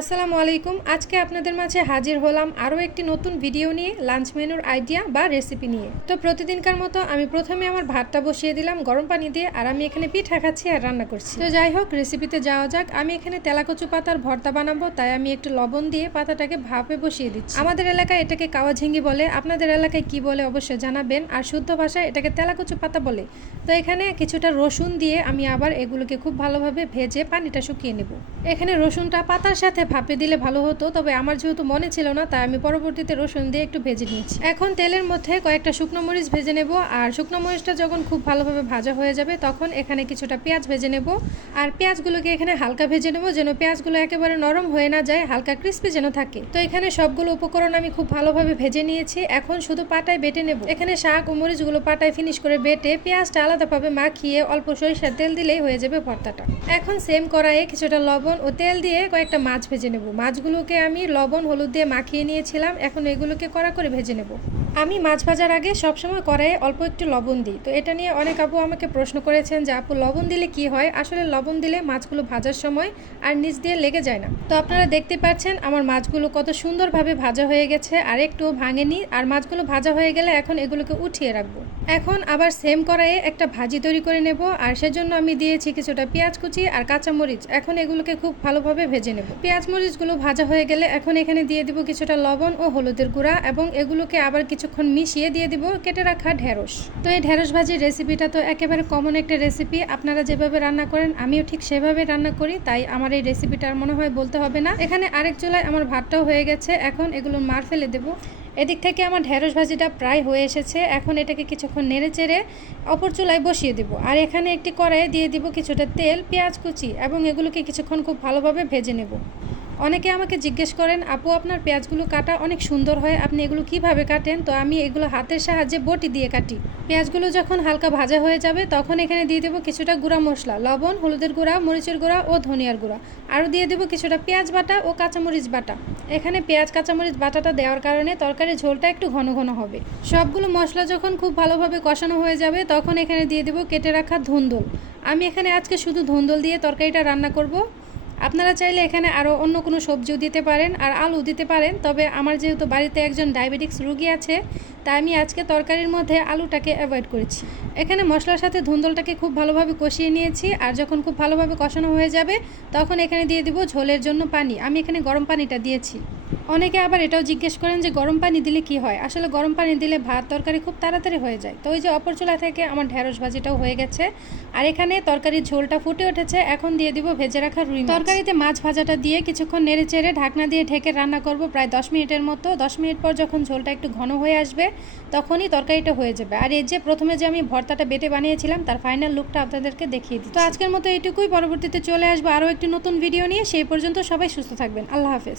আসসালামু আলাইকুম। আজকে আপনাদের মাঝে হাজির হলাম আরও একটি নতুন ভিডিও নিয়ে লাঞ্চ মেনুর আইডিয়া বা রেসিপি নিয়ে। তো প্রতিদিনকার মতো আমি প্রথমে আমার ভাতটা বসিয়ে দিলাম গরম পানি দিয়ে, আর আমি এখানে পিঠা খাচ্ছি আর রান্না করছি। তো যাই হোক রেসিপিতে যাওয়া যাক। আমি এখানে তেলাকচু পাতার ভর্তা বানাবো, তাই আমি একটু লবণ দিয়ে পাতাটাকে ভাপে বসিয়ে দিচ্ছি। আমাদের এলাকায় এটাকে কাওয়া ঝিঙ্গি বলে, আপনাদের এলাকায় কি বলে অবশ্যই জানাবেন। আর শুদ্ধ ভাষায় এটাকে তেলাকচু পাতা বলে। তো এখানে কিছুটা রসুন দিয়ে আমি আবার এগুলোকে খুব ভালোভাবে ভেজে পানিটা শুকিয়ে নেব। এখানে রসুনটা পাতার সাথে ভাপে দিলে ভালো হতো, তবে আমার যেহেতু মনে ছিল না, তাই আমি পরবর্তীতে রসুন দিয়ে একটু ভেজে নিয়েছি। এখন তেলের মধ্যে কয়েকটা শুকনো মরিচ ভেজে নেব, আর শুকনো মরিচটা যখন খুব ভালোভাবে ভাজা হয়ে যাবে, তখন এখানে কিছুটা পেঁয়াজ ভেজে নেব, আর পেঁয়াজগুলোকে এখানে হালকা ভেজে নেব, যেন পেঁয়াজগুলো একেবারে নরম হয়ে না যায়, হালকা ক্রিস্পি যেন থাকে। তো এখানে সবগুলো উপকরণ আমি খুব ভালোভাবে ভেজে নিয়েছি, এখন শুধু পাটায় বেটে নেব। এখানে শাক ও মরিচগুলো পাটায় ফিনিশ করে বেটে পেঁয়াজটা আলাদাভাবে মাখিয়ে অল্প সরিষার তেল দিলেই হয়ে যাবে ভর্তাটা। এখন সেম কড়াইয়ে কিছুটা লবণ ও তেল দিয়ে কয়েকটা মাছ ভেজে নেব। মাছগুলোকে আমি লবণ, হলুদ দিয়ে মাখিয়ে নিয়েছিলাম। এখন এগুলোকে কড়া করে ভেজে নেব। আমি মাছ ভাজার আগে সবসময় কড়াইয়ে অল্প একটু লবণ দিই। তো এটা নিয়ে অনেক আপু আমাকে প্রশ্ন করেছেন যে, আপু, লবণ দিলে কি হয়? আসলে লবণ দিলে মাছগুলো ভাজার সময় আর নিচ দিয়ে লেগে যায় না। তো আপনারা দেখতে পাচ্ছেন আমার মাছগুলো কত সুন্দরভাবে ভাজা হয়ে গেছে, আর একটুও ভাঙেনি। আর মাছগুলো ভাজা হয়ে গেলে এখন এগুলোকে উঠিয়ে রাখব। এখন আবার সেম কড়াইয়ে একটা ভাজি তৈরি করে নেব, আর সেজন্য আমি দিয়েছি কিছুটা পেঁয়াজ কুচি আর কাঁচামরিচ। এখন এগুলোকে খুব ভালোভাবে ভেজে নেব। পেঁয়াজ মরিচগুলো ভাজা হয়ে গেলে এখন এখানে দিয়ে দিব কিছুটা লবণ ও হলুদের গুঁড়া এবং এগুলোকে আবার কিছুক্ষণ মিশিয়ে দিয়ে দিব কেটে রাখা ঢেঁড়স। তো এই ঢেঁড়স ভাজির রেসিপিটা তো একেবারে কমন একটা রেসিপি আপনারা যেভাবে রান্না করেন, আমিও ঠিক সেভাবে রান্না করি, তাই আমার এই রেসিপিটার মনে হয় বলতে হবে না। এখানে আরেক চুলায় আমার ভাতটাও হয়ে গেছে, এখন এগুলো মার ফেলে দেবো। এদিক থেকে আমার ঢেঁড়স ভাজিটা প্রায় হয়ে এসেছে, এখন এটাকে কিছুক্ষণ নেড়ে চেড়ে অপর চুলায় বসিয়ে দিব। আর এখানে একটি কড়াইয়ে দিয়ে দিব কিছুটা তেল, পেঁয়াজ কুচি, এবং এগুলোকে কিছুক্ষণ খুব ভালোভাবে ভেজে নেব। অনেকে আমাকে জিজ্ঞেস করেন, আপু, আপনার পেঁয়াজগুলো কাটা অনেক সুন্দর হয়, আপনি এগুলো কীভাবে কাটেন? তো আমি এগুলো হাতের সাহায্যে বটি দিয়ে কাটি। পেঁয়াজগুলো যখন হালকা ভাজা হয়ে যাবে, তখন এখানে দিয়ে দেবো কিছুটা গুঁড়া মশলা, লবণ, হলুদের গুঁড়া, মরিচের গুঁড়া ও ধনিয়ার গুঁড়া। আরও দিয়ে দেবো কিছুটা পেঁয়াজ বাটা ও কাঁচামরিচ বাটা। এখানে পেঁয়াজ, কাঁচামরিচ বাটাটা দেওয়ার কারণে তরকারির ঝোলটা একটু ঘন ঘন হবে। সবগুলো মশলা যখন খুব ভালোভাবে কষানো হয়ে যাবে, তখন এখানে দিয়ে দেবো কেটে রাখা ধুন্দল। আমি এখানে আজকে শুধু ধুন্দল দিয়ে তরকারিটা রান্না করব। আপনারা চাইলে এখানে আরও অন্য কোনো সবজিও দিতে পারেন আর আলু দিতে পারেন। তবে আমার যেহেতু বাড়িতে একজন ডায়াবেটিক্স রুগী আছে, তাই আমি আজকে তরকারির মধ্যে আলুটাকে অ্যাভয়েড করেছি। এখানে মশলার সাথে ধুন্দলটাকে খুব ভালোভাবে কষিয়ে নিয়েছি আর যখন খুব ভালোভাবে কষানো হয়ে যাবে, তখন এখানে দিয়ে দিব ঝোলের জন্য পানি। আমি এখানে গরম পানিটা দিয়েছি। অনেকে আবার এটাও জিজ্ঞেস করেন যে গরম পানি দিলে কি হয়? আসলে গরম পানি দিলে ভাত তরকারি খুব তাড়াতাড়ি হয়ে যায়। তো ওই যে অপর চুলা থেকে আমার ঢেঁড়স ভাজিটাও হয়ে গেছে। আর এখানে তরকারির ঝোলটা ফুটে উঠেছে। এখন দিয়ে দিব ভেজে রাখা রুই তরকারিতে মাছ ভাজাটা দিয়ে কিছুক্ষণ নেড়ে চেড়ে ঢাকনা দিয়ে ঢেকে রান্না করব প্রায় দশ মিনিটের মতো। দশ মিনিট পর যখন ঝোলটা একটু ঘন হয়ে আসবে, তখনই তরকারিটা হয়ে যাবে। আর এই যে প্রথমে যে আমি ভর্তাটা বেটে বানিয়েছিলাম, তার ফাইনাল লুকটা আপনাদেরকে দেখিয়ে দিই তো আজকের মতো এইটুকুই। পরবর্তীতে চলে আসব আরও একটি নতুন ভিডিও নিয়ে। সেই পর্যন্ত সবাই সুস্থ থাকবেন। আল্লাহ হাফেজ।